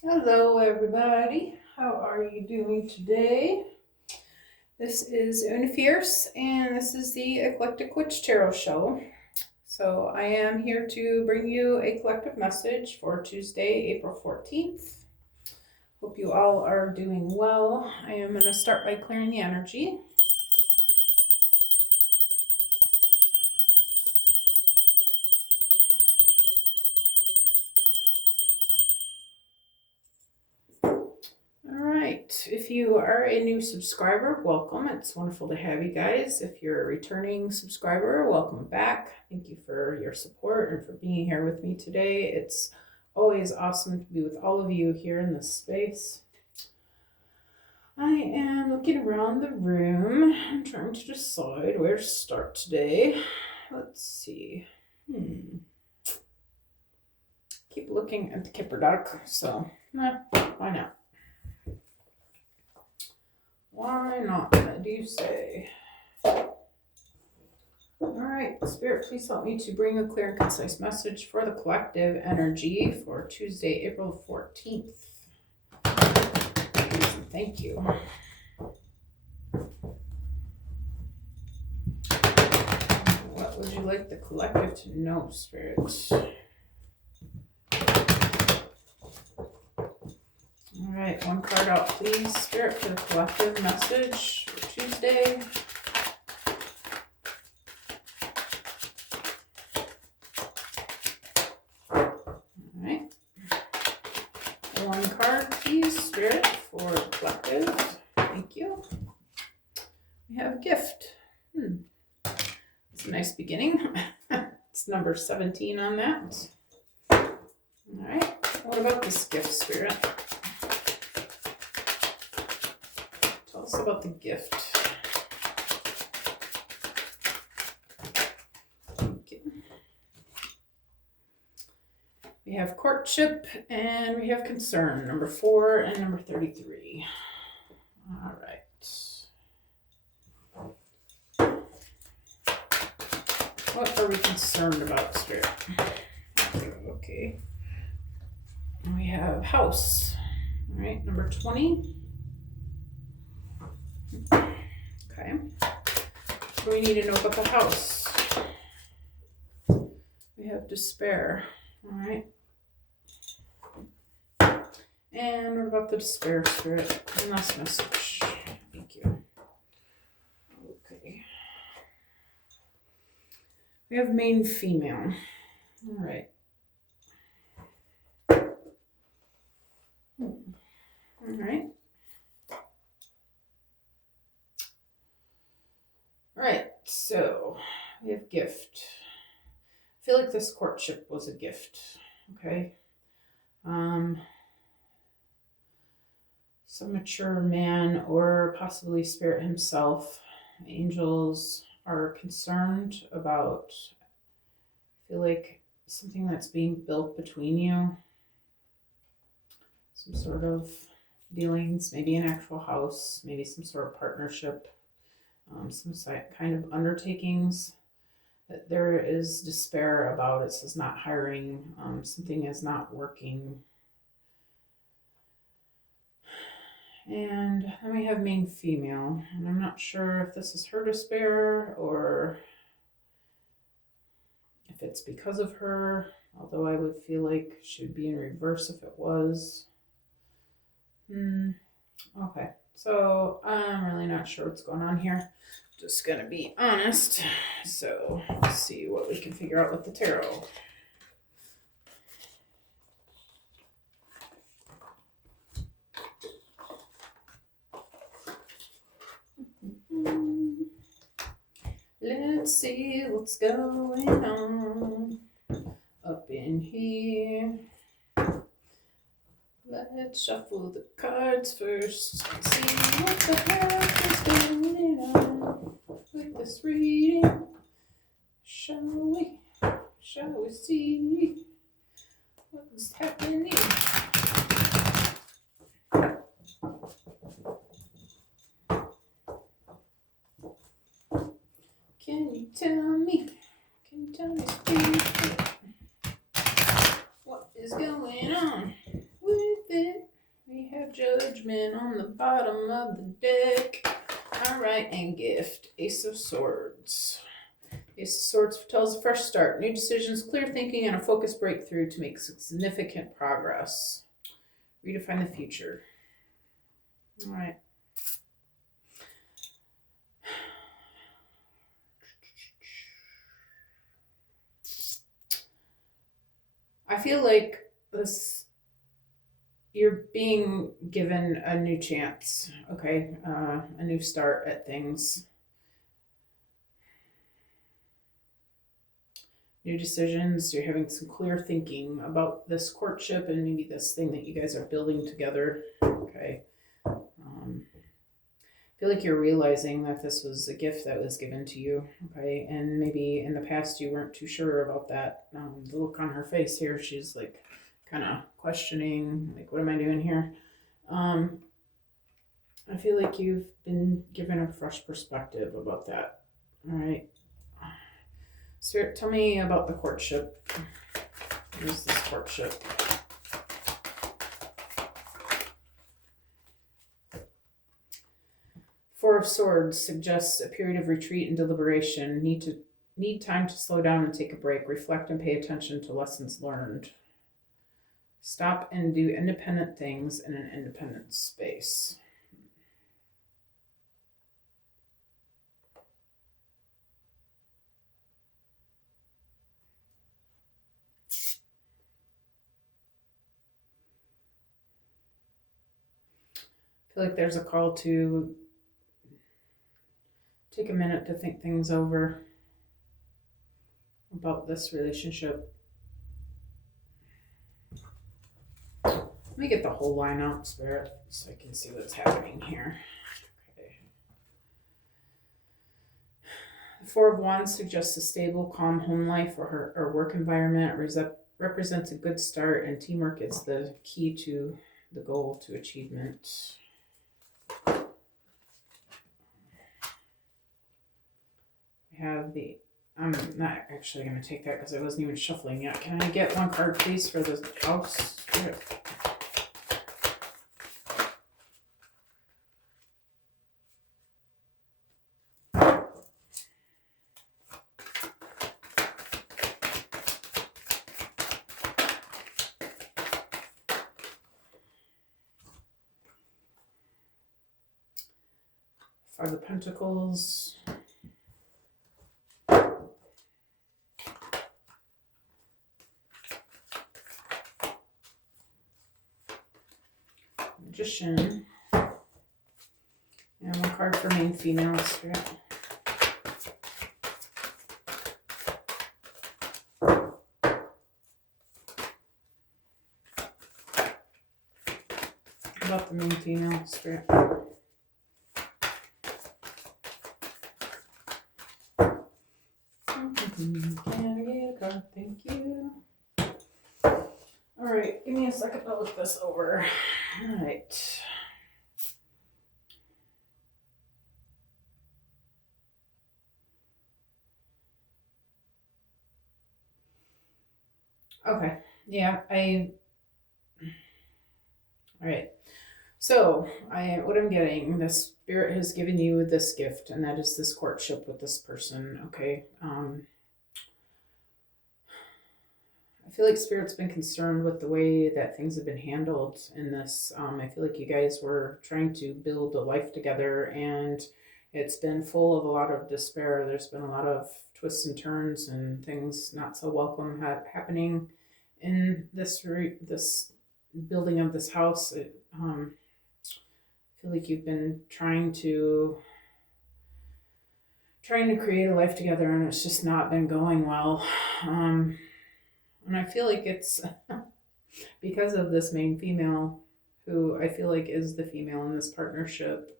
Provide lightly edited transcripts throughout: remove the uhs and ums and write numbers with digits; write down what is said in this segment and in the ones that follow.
Hello, everybody. How are you doing today? This is Una Fierce, and this is the Eclectic Witch Tarot Show. So, I am here to bring you a collective message for Tuesday, April 14th. Hope you all are doing well. I am going to start by clearing the energy. Alright, if you are a new subscriber, welcome. It's wonderful to have you guys. If you're a returning subscriber, welcome back. Thank you for your support and for being here with me today. It's always awesome to be with all of you here in this space. I am looking around the room. I'm trying to decide where to start today. Let's see. Keep looking at the Kipper duck, so why not? Why not, do you say? Alright, Spirit, please help me to bring a clear and concise message for the collective energy for Tuesday, April 14th. Thank you. What would you like the collective to know, Spirit? Alright, one card out, please, Spirit, for the collective message for Tuesday. Alright. One card, please, Spirit, for the collective. Thank you. We have a gift. It's a nice beginning. It's number 17 on that. Alright. What about this gift, Spirit? Tell us about the gift. Thank you. We have courtship and we have concern, number 4 and number 33. All right. What are we concerned about, Spirit? Okay. We have house. All right, number 20. Okay. What do we need to know about the house? We have despair. All right. And what about the despair, Spirit? And last message. Thank you. Okay. We have main female. All right. All right. All right. So we have gift. I feel like this courtship was a gift. Okay. Some mature man or possibly Spirit himself, angels, are concerned about, I feel like, something that's being built between you. Some sort of dealings, maybe an actual house, maybe some sort of partnership, some kind of undertakings that there is despair about. It says not hiring, something is not working. And then we have main female, and I'm not sure if this is her despair or if it's because of her, although I would feel like she would be in reverse if it was. Okay, so I'm really not sure what's going on here. Just gonna be honest. So let's see what we can figure out with the tarot. Let's see what's going on up in here. Let's shuffle the cards first and see what the heck is going on with this reading. Shall we see what's happening? Can you tell me, Spirit, what is going on with this Judgment on the bottom of the deck. All right, and gift. Ace of Swords. Ace of Swords tells a fresh start, new decisions, clear thinking, and a focused breakthrough to make significant progress. Redefine the future. All right. I feel like this, you're being given a new chance, okay? A new start at things. New decisions. You're having some clear thinking about this courtship and maybe this thing that you guys are building together, okay? I feel like you're realizing that this was a gift that was given to you, okay? And maybe in the past you weren't too sure about that. The look on her face here, she's like kind of questioning, like, what am I doing here? I feel like you've been given a fresh perspective about that, all right? Spirit, tell me about the courtship. What is this courtship? Four of Swords suggests a period of retreat and deliberation. Need time to slow down and take a break, reflect and pay attention to lessons learned. Stop and do independent things in an independent space. I feel like there's a call to take a minute to think things over about this relationship. Let me get the whole line out, Spirit, so I can see what's happening here. Okay. The Four of Wands suggests a stable, calm home life or work environment. Represents a good start, and teamwork is the key to the goal to achievement. Have the, I'm not actually going to take that because I wasn't even shuffling yet. Can I get one card, please, for the house? Here. Five of Pentacles. Magician. And one card for main female Spirit. About the main female Spirit. Can I get a card? Thank you. All right, give me a second to look this over. All right. Okay. Yeah, all right. So what I'm getting, the Spirit has given you this gift, and that is this courtship with this person. Okay. I feel like Spirit's been concerned with the way that things have been handled in this. I feel like you guys were trying to build a life together, and it's been full of a lot of despair. There's been a lot of twists and turns and things not so welcome happening in this building of this house. I feel like you've been trying to create a life together, and it's just not been going well. And I feel like it's because of this main female, who I feel like is the female in this partnership.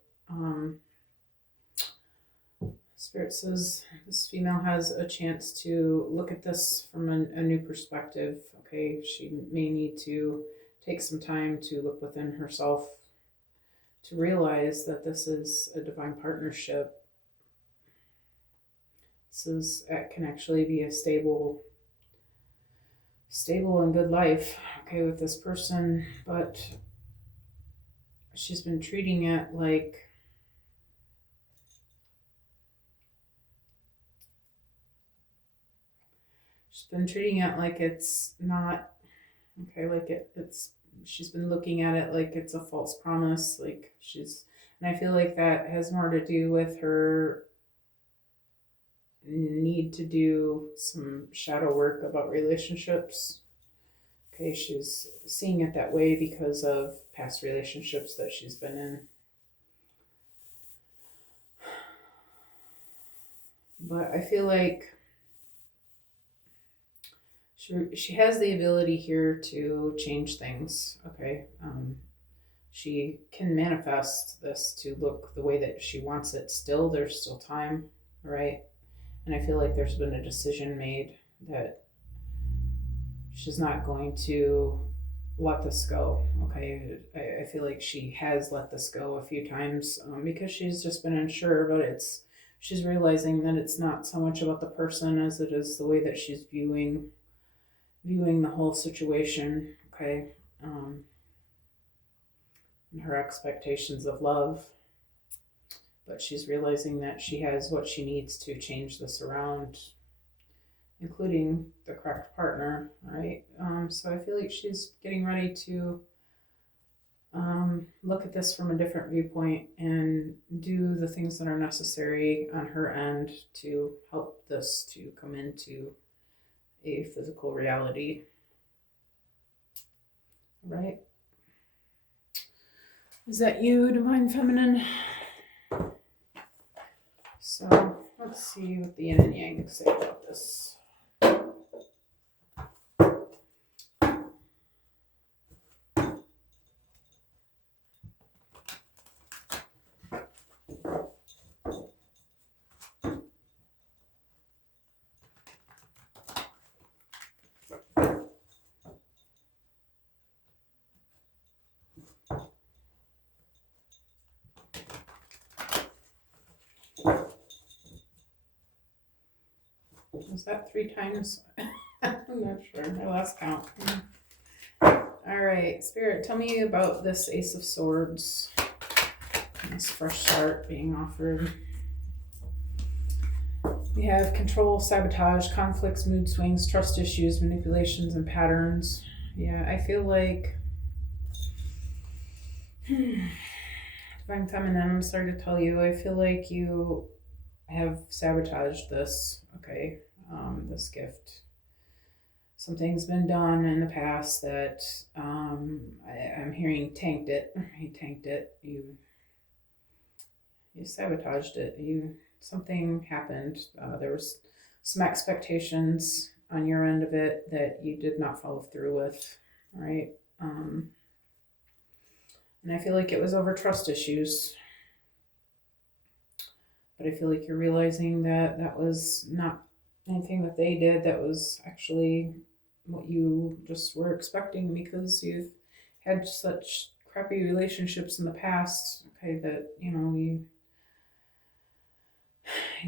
Spirit says this female has a chance to look at this from a new perspective. Okay, she may need to take some time to look within herself to realize that this is a divine partnership. It can actually be a stable and good life, okay, with this person, but she's been treating it like it's not okay, like it's she's been looking at it like it's a false promise, like and I feel like that has more to do with her need to do some shadow work about relationships. Okay, she's seeing it that way because of past relationships that she's been in. But I feel like she has the ability here to change things. Okay, she can manifest this to look the way that she wants it. Still, there's still time, right? And I feel like there's been a decision made that she's not going to let this go. Okay, I feel like she has let this go a few times because she's just been unsure, but she's realizing that it's not so much about the person as it is the way that she's viewing the whole situation. Okay, and her expectations of love, but she's realizing that she has what she needs to change this around, including the correct partner, right? So I feel like she's getting ready to look at this from a different viewpoint and do the things that are necessary on her end to help this to come into a physical reality, right? Is that you, Divine Feminine? So let's see what the yin and yang say about this. Was that 3 times? I'm not sure. I lost count. All right, Spirit, tell me about this Ace of Swords. This fresh start being offered. We have control, sabotage, conflicts, mood swings, trust issues, manipulations, and patterns. Yeah, I feel like Divine Feminine, I'm sorry to tell you, I feel like you have sabotaged this, okay, this gift. Something's been done in the past that I'm hearing tanked it. He tanked it. You sabotaged it. Something happened. There was some expectations on your end of it that you did not follow through with, right? And I feel like it was over trust issues. But I feel like you're realizing that that was not anything that they did. That was actually what you just were expecting because you've had such crappy relationships in the past. Okay, that you've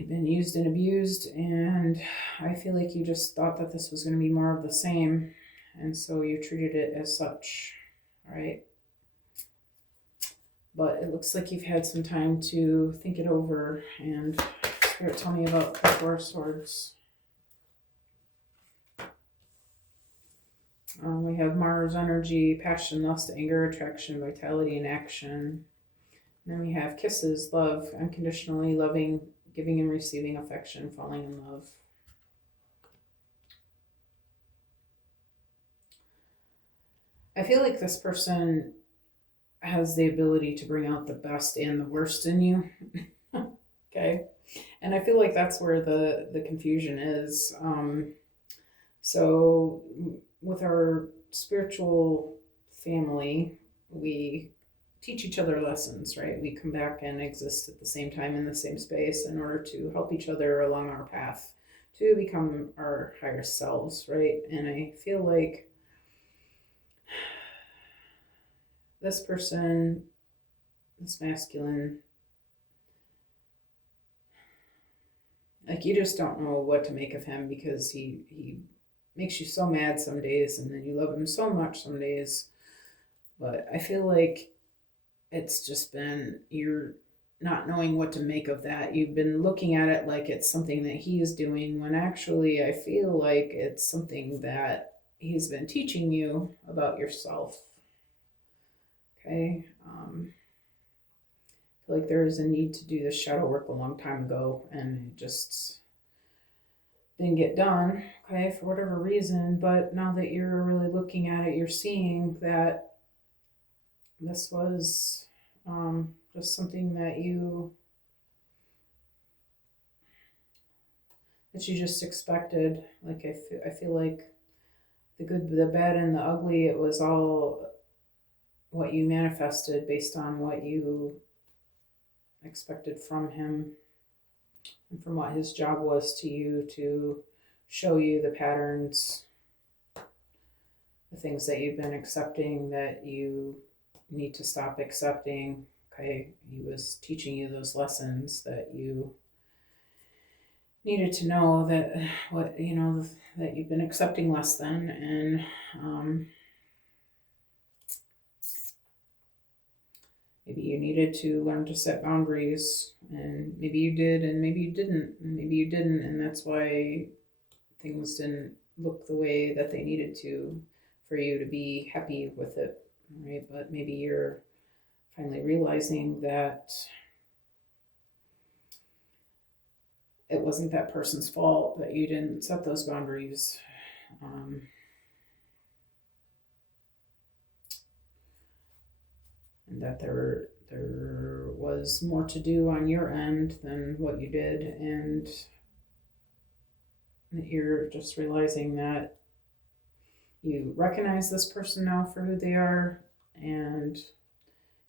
been used and abused, and I feel like you just thought that this was going to be more of the same, and so you treated it as such, right? But it looks like you've had some time to think it over. And Spirit, tell me about the Four of Swords. We have Mars energy, passion, lust, anger, attraction, vitality, and action. And then we have kisses, love, unconditionally loving, giving and receiving affection, falling in love. I feel like this person has the ability to bring out the best and the worst in you. Okay. And I feel like that's where the confusion is. So with our spiritual family, we teach each other lessons, right? We come back and exist at the same time in the same space in order to help each other along our path to become our higher selves, right? And I feel like this person, this masculine, like you just don't know what to make of him because he makes you so mad some days and then you love him so much some days. But I feel like it's just been, you're not knowing what to make of that. You've been looking at it like it's something that he's doing, when actually I feel like it's something that he's been teaching you about yourself. Okay. I feel like there is a need to do this shadow work a long time ago, and it just didn't get done, okay, for whatever reason. But now that you're really looking at it, you're seeing that this was just something that you just expected. Like I feel like the good, the bad, and the ugly, it was all what you manifested based on what you expected from him, and from what his job was to you, to show you the patterns, the things that you've been accepting that you need to stop accepting. Okay, he was teaching you those lessons that you needed to know, that what you know that you've been accepting less than. And maybe you needed to learn to set boundaries, and maybe you did, and maybe you didn't, and maybe you didn't, and that's why things didn't look the way that they needed to for you to be happy with it, right? But maybe you're finally realizing that it wasn't that person's fault that you didn't set those boundaries. And that there was more to do on your end than what you did, and that you're just realizing that you recognize this person now for who they are, and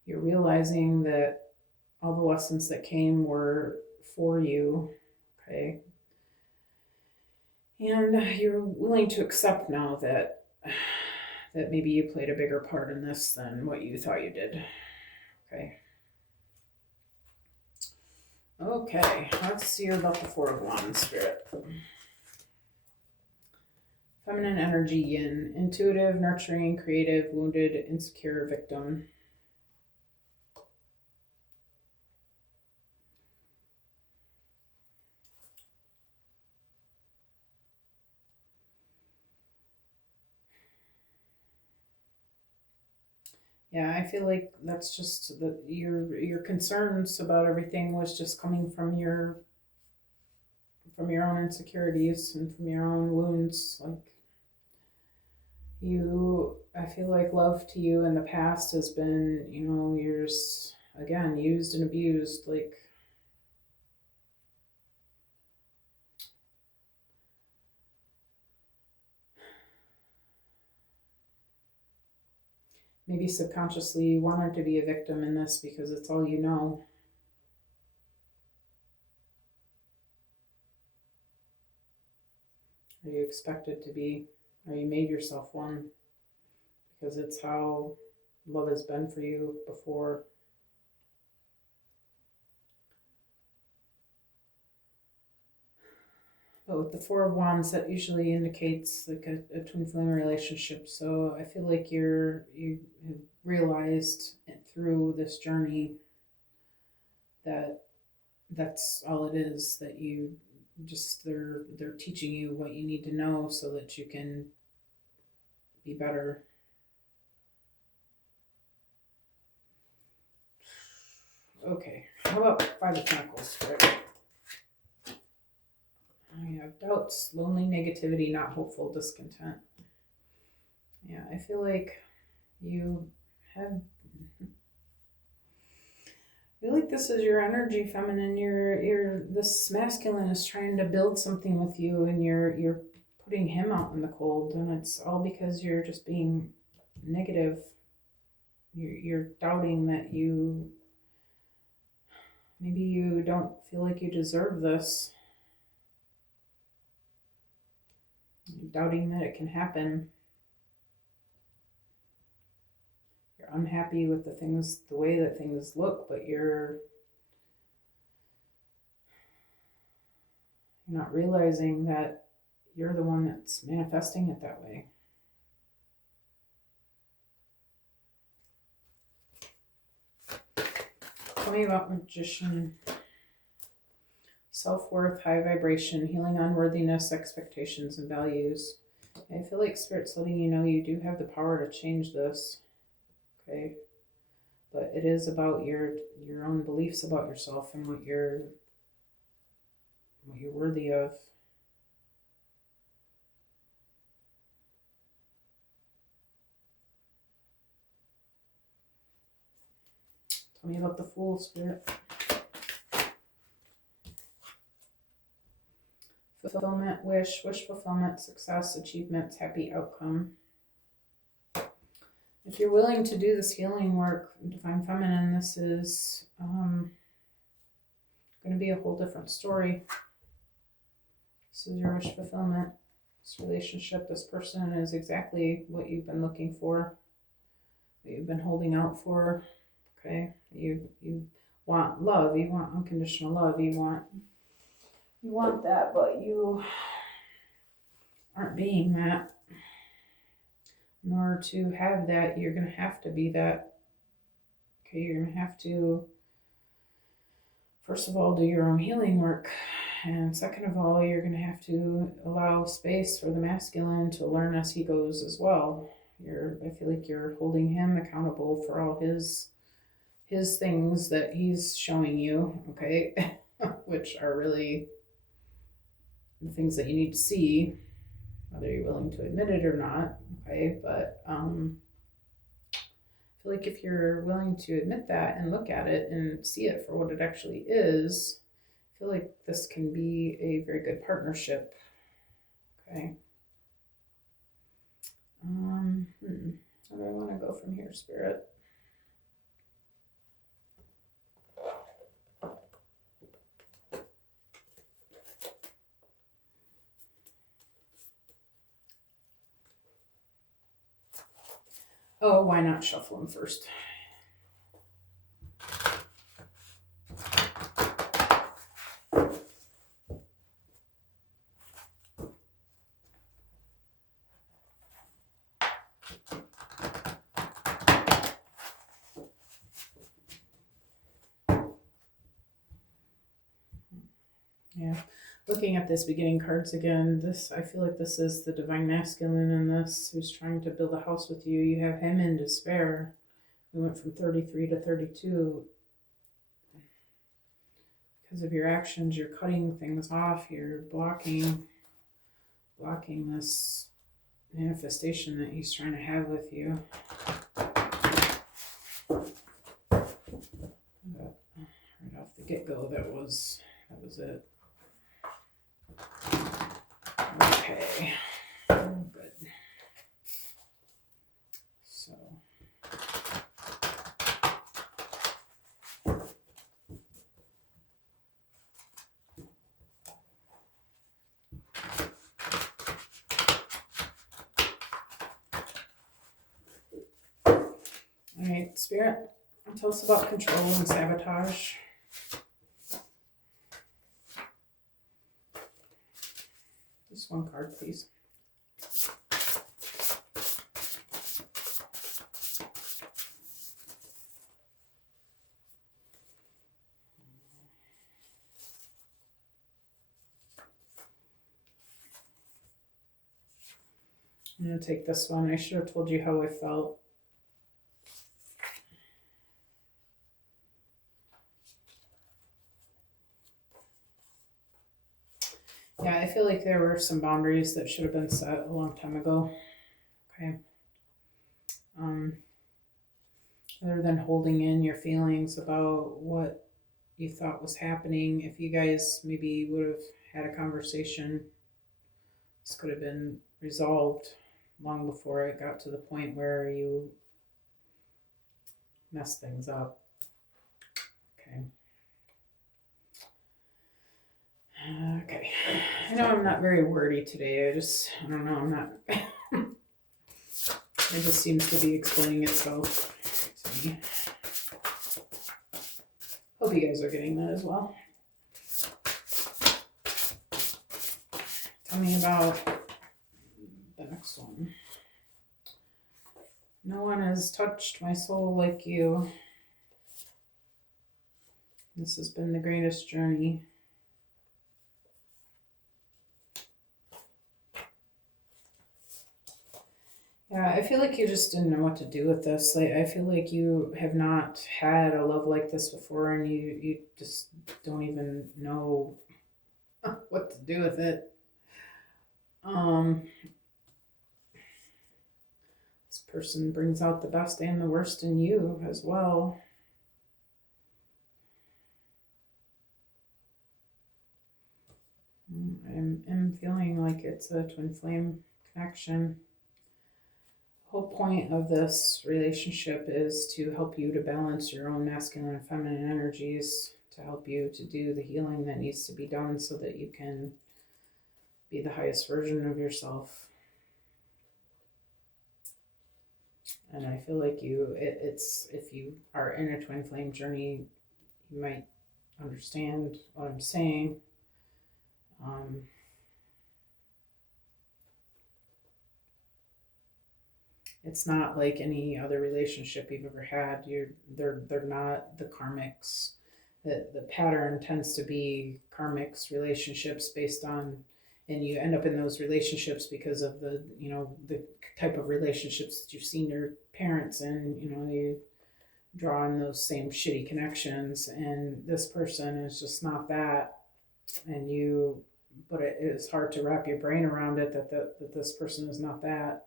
you're realizing that all the lessons that came were for you, okay? And you're willing to accept now that maybe you played a bigger part in this than what you thought you did, okay? Okay, let's see about the Four of Wands, Spirit. Feminine energy, yin, intuitive, nurturing, creative, wounded, insecure, victim. Yeah, I feel like that's just that your concerns about everything was just coming from your own insecurities and from your own wounds. Like, you, I feel like love to you in the past has been, you're just, again, used and abused. Like, maybe subconsciously you wanted to be a victim in this because it's all you know. Or you expected to be, or you made yourself one because it's how love has been for you before. But with the Four of Wands, that usually indicates like a twin flame relationship. So I feel like you have realized through this journey that that's all it is. That you just, they're teaching you what you need to know so that you can be better. Okay, how about Five of Pentacles? Right? I have doubts, lonely, negativity, not hopeful, discontent. Yeah, I feel like you have. I feel like this is your energy, feminine. You're this masculine is trying to build something with you, and you're putting him out in the cold, and it's all because you're just being negative. You're doubting that maybe you don't feel like you deserve this. You're doubting that it can happen. You're unhappy with the way that things look, but you're not realizing that you're the one that's manifesting it that way. Tell me about Magician. Self-worth, high vibration, healing unworthiness, expectations, and values. I feel like Spirit's letting you know you do have the power to change this. Okay. But it is about your own beliefs about yourself and what you're worthy of. Tell me about the Fool, Spirit. Fulfillment, wish fulfillment, success, achievements, happy outcome. If you're willing to do this healing work, Divine Feminine, this is going to be a whole different story. This is your wish fulfillment. This relationship, this person is exactly what you've been looking for, what you've been holding out for. Okay, you want love, you want unconditional love, you want that, but you aren't being that. In order to have that, you're going to have to be that. Okay, you're going to have to, first of all, do your own healing work. And second of all, you're going to have to allow space for the masculine to learn as he goes as well. I feel like you're holding him accountable for all his things that he's showing you, okay, which are really the things that you need to see, whether you're willing to admit it or not, okay, but I feel like if you're willing to admit that and look at it and see it for what it actually is, I feel like this can be a very good partnership, okay. Where do I want to go from here, Spirit? Oh, why not shuffle them first? Yeah, looking at this beginning cards again, I feel like this is the divine masculine in this, who's trying to build a house with you. You have him in despair. We went from 33 to 32. Because of your actions, you're cutting things off. You're blocking this manifestation that he's trying to have with you. But right off the get-go, that was it. Okay, good. So, all right, Spirit, tell us about control and sabotage. Just one card, please. I'm going to take this one. I should have told you how I felt. Yeah, I feel like there were some boundaries that should have been set a long time ago. Okay. Other than holding in your feelings about what you thought was happening, if you guys maybe would have had a conversation, this could have been resolved long before it got to the point where you messed things up. Okay. Okay. I know I'm not very wordy today. I don't know, I'm not. It just seems to be explaining itself to me. Hope you guys are getting that as well. Tell me about the next one. No one has touched my soul like you. This has been the greatest journey. Yeah, I feel like you just didn't know what to do with this. Like, I feel like you have not had a love like this before, and you just don't even know what to do with it. This person brings out the best and the worst in you as well. I'm feeling like it's a twin flame connection. The whole point of this relationship is to help you to balance your own masculine and feminine energies, to help you to do the healing that needs to be done so that you can be the highest version of yourself. And I feel like it's if you are in a twin flame journey, you might understand what I'm saying. It's not like any other relationship you've ever had. They're not the karmics. The pattern tends to be karmics relationships based on, and you end up in those relationships because of the the type of relationships that you've seen your parents in. You draw on those same shitty connections, and this person is just not that. And but it is hard to wrap your brain around it that this person is not that.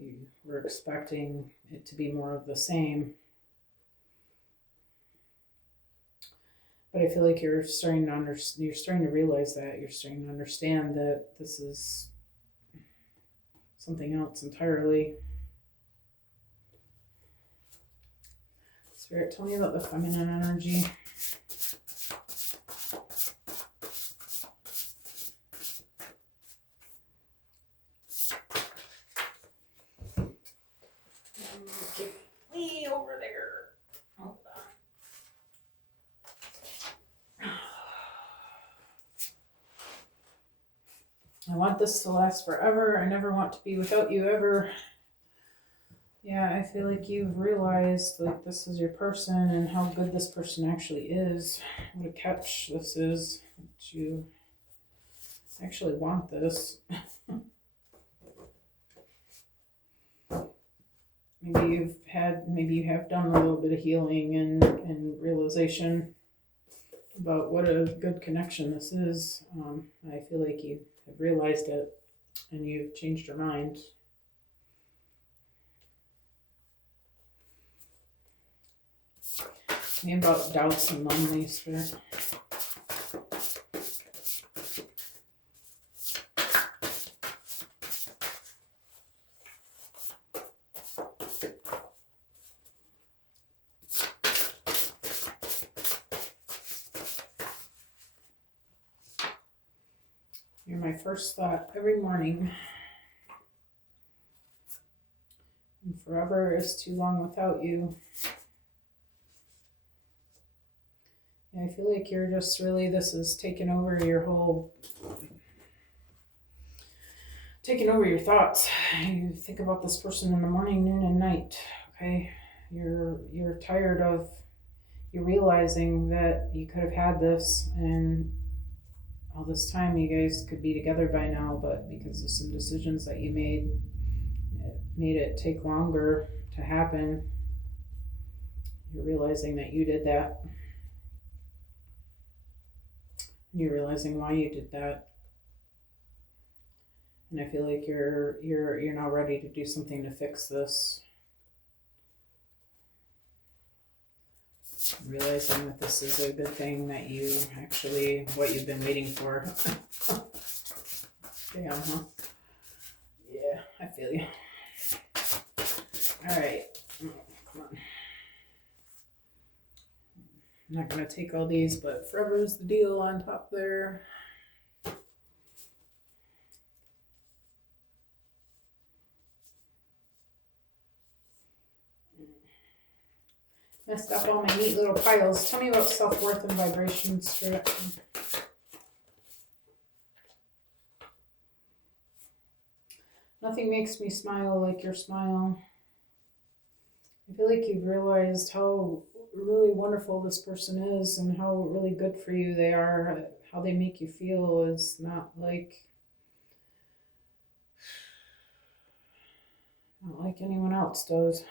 You were expecting it to be more of the same. But I feel like you're starting to realize that, you're starting to understand that this is something else entirely. Spirit, tell me about the feminine energy. Get me over there. Hold on. I want this to last forever. I never want to be without you ever. Yeah, I feel like you've realized like this is your person and how good this person actually is. What a catch this is. That you actually want this. Maybe you have done a little bit of healing and realization about what a good connection this is. I feel like you have realized it and you've changed your mind. Tell me about doubts and lonely, Spirit. You're my first thought every morning. And forever is too long without you. And I feel like you're just really, this is taking over your thoughts. You think about this person in the morning, noon, and night. Okay, you're tired of you realizing that you could have had this and all this time you guys could be together by now, but because of some decisions that you made, it made it take longer to happen. You're realizing that you did that. And you're realizing why you did that. And I feel like you're now ready to do something to fix this. Realizing that this is a good thing, that you actually, what you've been waiting for. Damn, huh? Yeah, I feel you. Alright. Come on. I'm not going to take all these, but forever is the deal on top there. Messed up all my neat little piles. Tell me about self-worth and vibrations, Spirit. Nothing makes me smile like your smile. I feel like you've realized how really wonderful this person is and how really good for you they are, how they make you feel is not like anyone else does.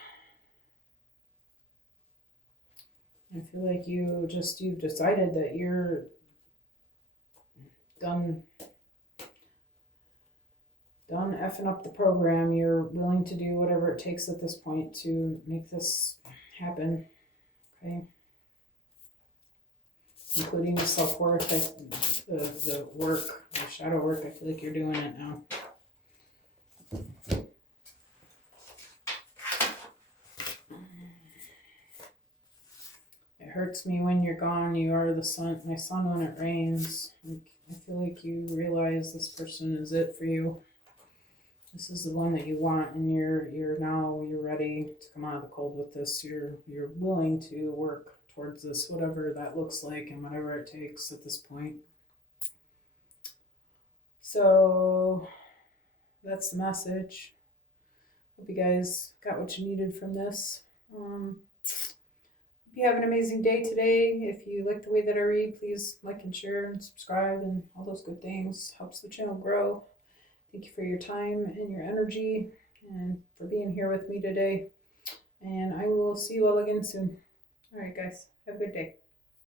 I feel like you've decided that you're done effing up the program. You're willing to do whatever it takes at this point to make this happen. Okay. Including the self-worth, the work, the shadow work. I feel like you're doing it now. It hurts me when you're gone. You are the sun, my sun when it rains. Like, I feel like you realize this person is it for you. This is the one that you want, and you're ready to come out of the cold with this. You're willing to work towards this, whatever that looks like and whatever it takes at this point. So that's the message. Hope you guys got what you needed from this. Hope you have an amazing day today. If you like the way that I read, please like and share and subscribe and all those good things. Helps the channel grow. Thank you for your time and your energy and for being here with me today. And I will see you all again soon. All right, guys. Have a good day.